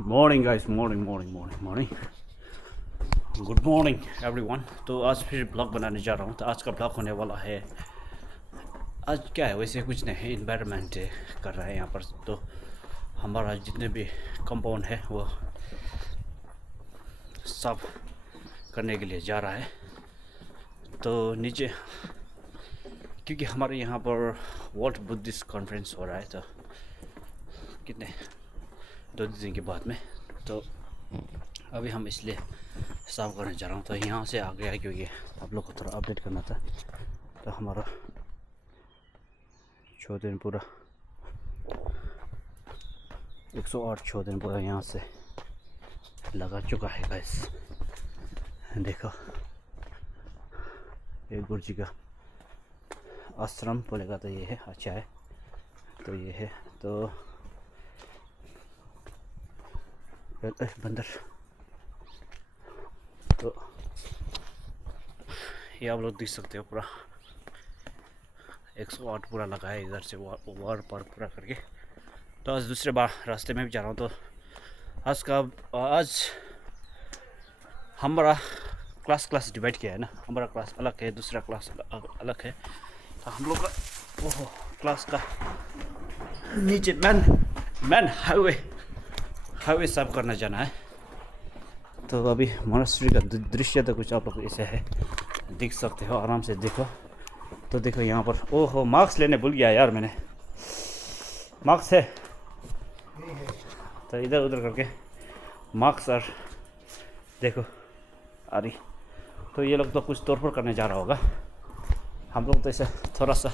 Morning guys, morning morning morning morning good morning everyone. तो आज फिर ब्लॉग बनाने जा रहा हूँ। तो आज का ब्लॉग होने वाला है, आज क्या है वैसे कुछ नहीं है, इन्वायरमेंट कर रहा है यहाँ पर। तो हमारा जितने भी कंपाउंड है वो साफ करने के लिए जा रहा है। तो नीचे क्योंकि हमारे यहाँ पर वर्ल्ड बुद्धिस्ट कॉन्फ्रेंस हो रहा है, तो कितने 2 दिन के बाद में, तो अभी हम इसलिए साफ करने जा रहा हूँ। तो यहाँ से आ गया क्योंकि आप लोग को थोड़ा अपडेट करना था। तो हमारा 6 दिन पूरा 108 6 दिन पूरा यहाँ से लगा चुका है गाइस। देखो ये गुरु जी का आश्रम बोलेगा तो ये है, अच्छा है। तो ये है, तो बंदर, तो ये आप लोग देख सकते हो पूरा 108 पूरा लगा है इधर से वार पार पूरा करके। तो आज दूसरे बार रास्ते में भी जा रहा हूँ। तो आज हमारा क्लास डिवाइड किया है ना, हमारा क्लास अलग है, दूसरा क्लास अलग है। तो हम लोग का ओहो क्लास का नीचे मैन हाईवे साफ करना जाना है। तो अभी मोनास्ट्री का दृश्य तो कुछ आप लोग ऐसे है, देख सकते हो, आराम से देखो। तो देखो यहाँ पर, ओहो मार्क्स लेने भूल गया यार मैंने, मार्क्स है तो इधर उधर करके मार्क्स और देखो आ रही। तो ये लोग तो कुछ तोड़फोड़ करने जा रहा होगा, हम लोग तो ऐसे थोड़ा सा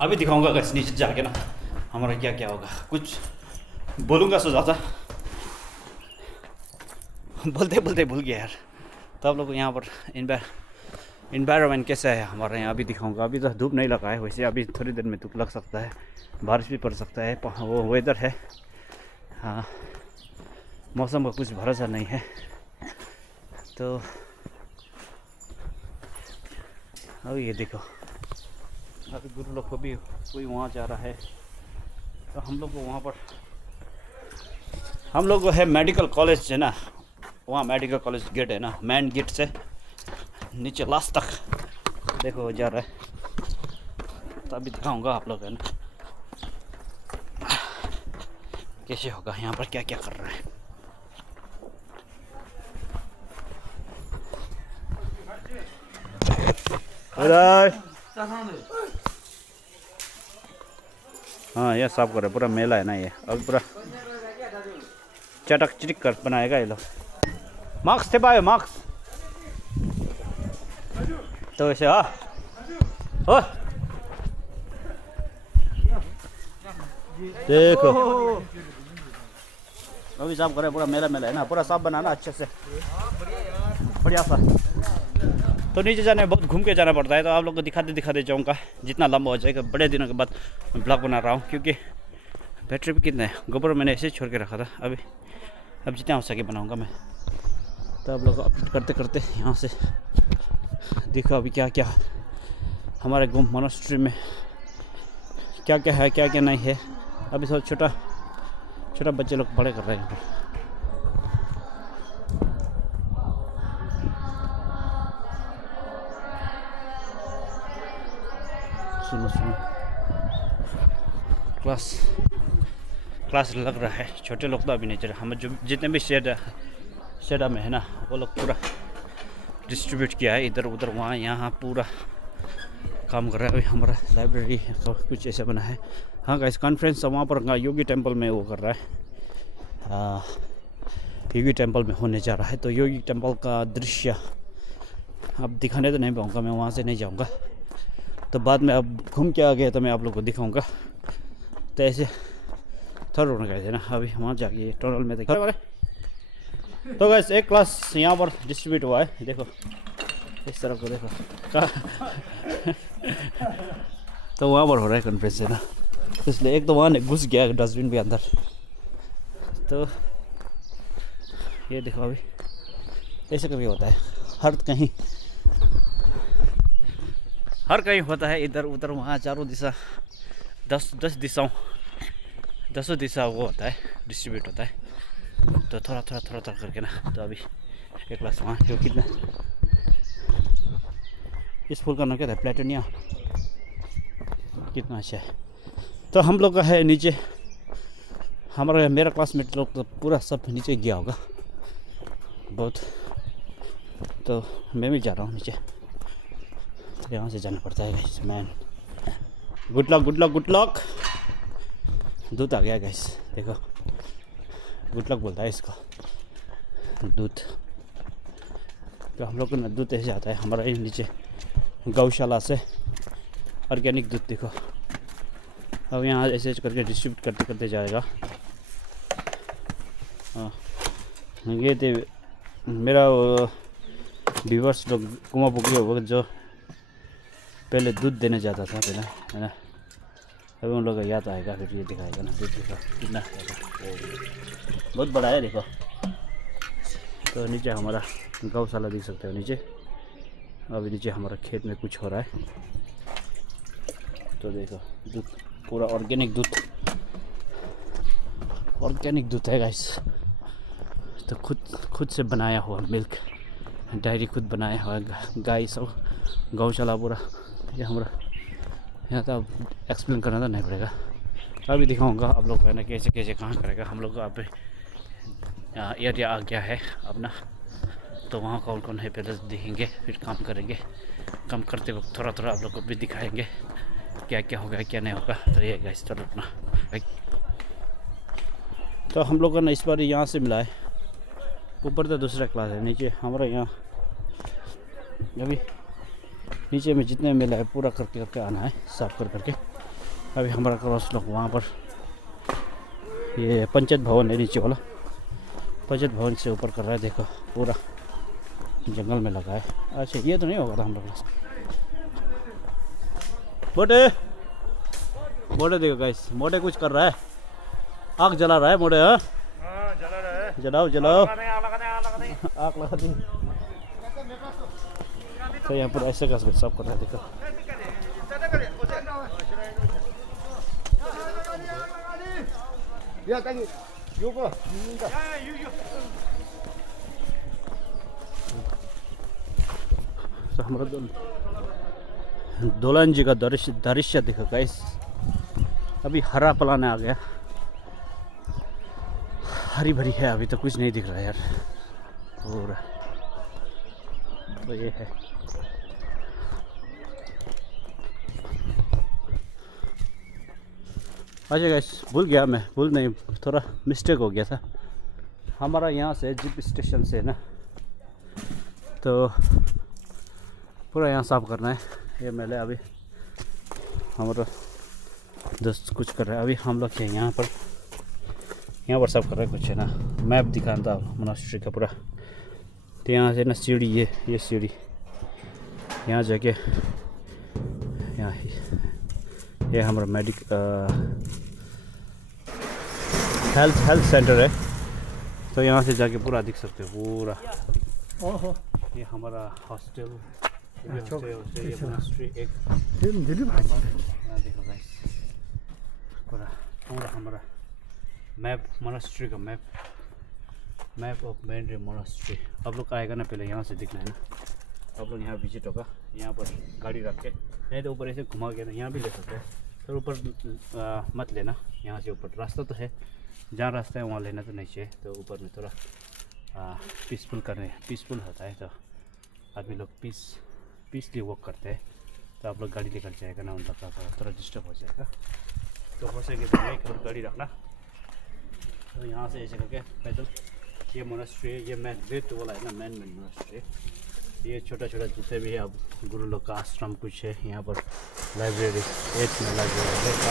अभी दिखाऊंगा कैसे नीचे जाके ना हमारा क्या क्या होगा। कुछ बोलूँगा सोचा था, बोलते बोलते भूल गया यार। तो आप लोग को यहाँ पर इन्वायरमेंट कैसा है हमारे यहाँ अभी दिखाऊंगा। अभी तो धूप नहीं लगा है, वैसे अभी थोड़ी देर में धूप लग सकता है, बारिश भी पड़ सकता है, वो वेदर है। हाँ, मौसम का कुछ भरोसा नहीं है। तो अभी ये देखो, अभी गुरु लोग को भी कोई वहाँ जा रहा है। तो हम लोग को वहाँ पर, हम लोग को है मेडिकल कॉलेज है ना, वहाँ मेडिकल कॉलेज गेट है ना, मेन गेट से नीचे लास्ट तक देखो जा रहा है। तो अभी दिखाऊंगा आप लोग है ना कैसे होगा, यहाँ पर क्या क्या कर रहा है। हाँ ये साफ कर रहे, पूरा मेला है ना ये, अब पूरा चटक चिटक कर बनाएगा ये लोग। मार्क्स थे भाई, मार्क्स तो ऐसे। हाँ हो देखो अभी साफ कर रहे, पूरा मेला है ना, पूरा साफ बनाना अच्छे से, बढ़िया सा। तो नीचे जाने में बहुत घूम के जाना पड़ता है। तो आप लोग को दिखाते जाऊँगा, जितना लंबा हो जाएगा। बड़े दिनों के बाद ब्लॉग बना रहा हूँ क्योंकि बैटरी भी कितना है, गोबर मैंने ऐसे छोड़ के रखा था। अब जितना हो सके बनाऊँगा मैं। तो आप लोग अपडेट करते करते यहाँ से देखो अभी क्या क्या हमारे गुम मोनास्ट्री में क्या क्या है, क्या क्या नहीं है। अभी थोड़ा छोटा बच्चे लोग पढ़ाई कर रहे हैं यहाँ पर। सुनो क्लास लग रहा है। छोटे लोग तो अभी नहीं चल रहे, हम जो जितने भी शेडा में है ना, वो लोग पूरा डिस्ट्रीब्यूट किया है इधर उधर वहाँ यहाँ, पूरा काम कर रहा है। अभी हमारा लाइब्रेरी कुछ ऐसा बना है। हाँ गाइस, कॉन्फ्रेंस वहाँ पर योगी टेम्पल में वो कर रहा है, योगी टेम्पल में होने जा रहा है। तो योगी टेम्पल का दृश्य अब दिखाने तो नहीं पाऊँगा, मैं वहाँ से नहीं जाऊँगा। तो बाद में अब घूम के आ गया तो मैं आप लोग को दिखाऊंगा। तो ऐसे थोड़ा रोना गए थे ना, अभी वहाँ जाके टनल में देखा। तो गैस एक क्लास यहाँ पर डिस्ट्रीब्यूट हुआ है, देखो इस तरफ को देखो। तो वहाँ पर हो रहा है कॉन्फ्रेंस है ना, इसलिए एक तो वहाँ घुस गया डस्टबिन भी अंदर। तो ये देखो अभी ऐसे कभी होता है, हर कहीं होता है, इधर उधर वहाँ चारों दिशा 10 दिशाओं 10 दिशा वो होता है, डिस्ट्रीब्यूट होता है। तो थोड़ा करके ना, तो अभी एक क्लास वहाँ जो कितना, इस फूल का नाम क्या था, प्लेटोनिया, कितना अच्छा है। तो हम लोग का है नीचे, हमारा मेरा क्लासमेट लोग तो पूरा सब नीचे गया होगा बहुत, तो मैं भी जा रहा हूँ नीचे। तो यहाँ से जाना पड़ता है गाइस। Man good luck. दूध आ गया गाइस, देखो गुड लक बोलता है इसको, दूध। तो हम लोग को ना दूध ऐसे आता है हमारा ये नीचे गौशाला से, ऑर्गेनिक दूध। देखो अब यहाँ ऐसे करके डिस्ट्रीब्यूट करते जाएगा। हाँ, ये थे मेरा व्यूवर्स लोग, कुमा पुकी हो जो पहले दूध देने जाता था पहले, है ना। अभी उन लोग का याद आएगा, फिर ये दिखाएगा ना, दूध देखो कितना बहुत बड़ा है देखो। तो नीचे हमारा गौशाला देख सकते हो नीचे। अभी नीचे हमारा खेत में कुछ हो रहा है। तो देखो दूध पूरा ऑर्गेनिक दूध है गाइस। तो खुद से बनाया हुआ मिल्क, डायरी खुद बनाया हुआ गाय सब, गौशाला पूरा। ये हमारा यहाँ तो अब एक्सप्लेन करना तो नहीं पड़ेगा, अभी दिखाऊंगा आप लोग है ना कैसे कहाँ करेगा। हम लोग का अब एरिया आ गया है अपना, तो वहाँ कौन है पहले देखेंगे, फिर काम करेंगे। काम करते वक्त थोड़ा आप लोग को भी दिखाएंगे क्या होगा क्या नहीं होगा। तो ये गाइस चलो अपना। तो हम लोग का ना इस बार यहाँ से मिला है, ऊपर तो दूसरा क्लास है, नीचे हमारा यहाँ अभी नीचे में जितने मिला है पूरा करके आना है, साफ करके। अभी हमारा क्लास लोग वहाँ पर, ये पंचायत भवन है नीचे वाला, पंचायत भवन से ऊपर कर रहा है। देखो पूरा जंगल में लगा है। अच्छा ये तो नहीं होगा था हम लोग क्लास। मोटे देखो गाइस, मोटे कुछ कर रहा है, आग जला रहा है मोटे। हाँ जला रहा है, जलाओ आग लगा दी। तो यहाँ पर ऐसे कर सब कर रहा है देखो। तो हमारा दोलन जी का दृश्य देखो गाइस। अभी हरा पलाने आ गया, हरी भरी है, अभी तो कुछ नहीं दिख रहा है यार पूरा। तो ये है अच्छा गाइस, भूल नहीं, थोड़ा मिस्टेक हो गया था। हमारा यहाँ से जीप स्टेशन से ना, तो पूरा यहाँ साफ करना है। ये मेले अभी हमारा दोस्त कुछ कर रहा है, अभी हम लोग यहाँ पर साफ कर रहे हैं कुछ है ना। मैप दिखाना था मोनास्ट्री का पूरा। तो यहाँ से ना सीढ़ी, ये सीढ़ी यहाँ जाके, यहाँ ये हमारा हेल्थ सेंटर है। तो यहाँ से जाके पूरा दिख सकते हो पूरा। ये हमारा हॉस्टल, ये मोनास्ट्री एक। देखो गाइस पूरा हमारा मैप, मोनास्ट्री का मैप ऑफ मेंड्रे मोनास्ट्री। आप लोग का आएगा ना, पहले यहाँ से दिखना है ना। आप लोग यहाँ विजिट होगा, यहाँ पर गाड़ी रख के, नहीं तो ऊपर ऐसे घुमा के ना यहाँ भी ले सकते हैं। तो ऊपर मत लेना, यहाँ से ऊपर रास्ता तो है, जहाँ रास्ता है वहाँ लेना तो नहीं चाहिए। तो ऊपर में थोड़ा पीसफुल होता है, तो आदमी लोग पीसली वॉक करते हैं। तो आप लोग गाड़ी लेकर जाएगा ना, उनका थोड़ा डिस्टर्ब हो जाएगा। तो हो सके तो एक गाड़ी रखना। तो यहाँ से ऐसे करके पैदल, ये मोनास्ट्री, ये मेन वेट वाला है ना, मेन मोनास्ट्री। ये छोटा जितने भी है अब गुरु लोग का आश्रम कुछ है। यहाँ पर लाइब्रेरी 8 में लाइब्रेरी है।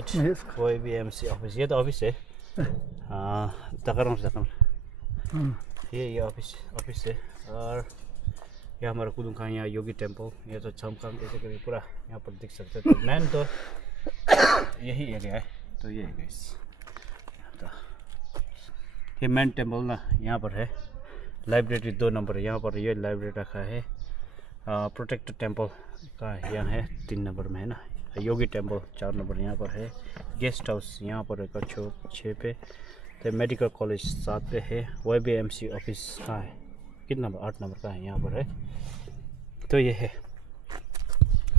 8 कोई भी एमसी ऑफिस, ये तो ऑफिस है। तकरम ये ऑफिस है। और ये हमारा कुदुंखा, यहाँ योगी टेम्पल, ये तो छमकांग, ऐसे करके पूरा यहाँ पर दिख सकते हैं। तो मैन तो यही एरिया है। तो ये है इस, तो ये मेन टेम्पल ना यहाँ पर है। लाइब्रेरी 2 नंबर है यहाँ पर, ये लाइब्रेरी रखा है। प्रोटेक्टेड टेम्पल कहाँ है? यहाँ है 3 नंबर में है ना। योगी टेम्पल 4 नंबर यहाँ पर है। गेस्ट हाउस यहाँ पर है 6 पे। तो मेडिकल कॉलेज 7 पे है। YBMC ऑफिस कहाँ है? कितना नंबर? 8 नंबर का है, यहाँ पर है। तो ये है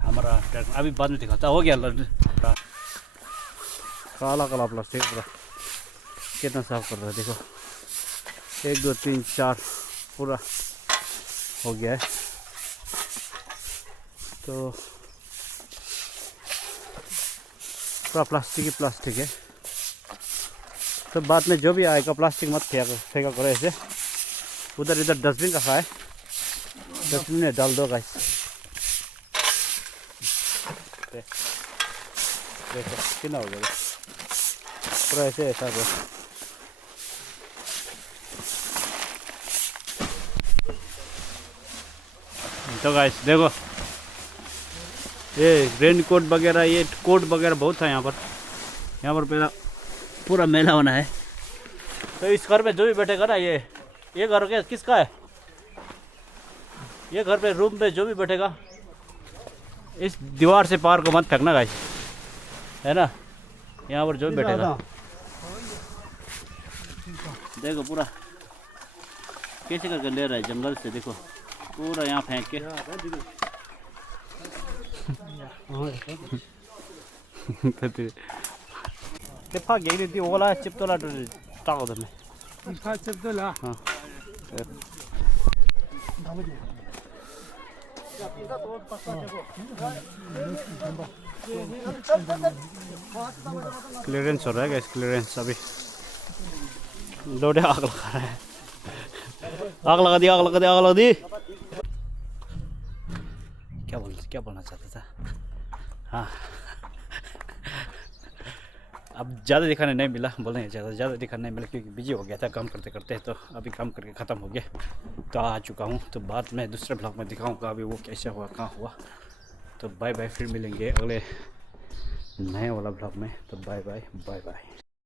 हमारा ट्रैक। अभी बाद में दिखाता। हो गया काला काला प्लास्टिक पूरा कितना साफ कर रहा है देखो। 1 2 3 4 पूरा हो गया है। तो पूरा प्लास्टिक है। तो बाद में जो भी आएगा प्लास्टिक मत फेंका करो ऐसे। उधर इधर डस्टबिन रखा है, डस्टबिन में डाल दो गाइस। देखो कितना हो गया पूरा ऐसे ऐसा हो। तो गाइस देखो ये रेन कोट वगैरह, ये कोट वगैरह बहुत है यहाँ पर पहला पूरा मेला होना है। तो इस घर में जो भी बैठेगा ना, ये घर क्या किसका है? ये घर पे रूम पे जो भी बैठेगा इस दीवार से पार को मत फेंकना गाइस, है ना। यहाँ पर जो भी बैठेगा देखो पूरा कैसे करके ले रहा है जंगल से, देखो पूरा यहाँ फेंक के। 대파 얘기했더니 오라 집돌아를 따거든요. 파 집돌아. क्लियरेंस हो रहा है गाइस, क्लियरेंस अभी लोडे आग लगा रहा है। आग लगा दी, आग लगा दी, आग लगा दी। क्या बोलना चाहता था? हाँ अब ज़्यादा दिखाने नहीं मिला, बोलने ज़्यादा दिखाने नहीं मिला क्योंकि बिजी हो गया था काम करते करते। तो अभी काम करके ख़त्म हो गया, तो आ चुका हूँ। तो बाद में दूसरे ब्लॉग में दिखाऊंगा अभी वो कैसे हुआ, कहाँ हुआ। तो बाय बाय, फिर मिलेंगे अगले नए वाला ब्लॉग में। तो बाय बाय बाय बाय।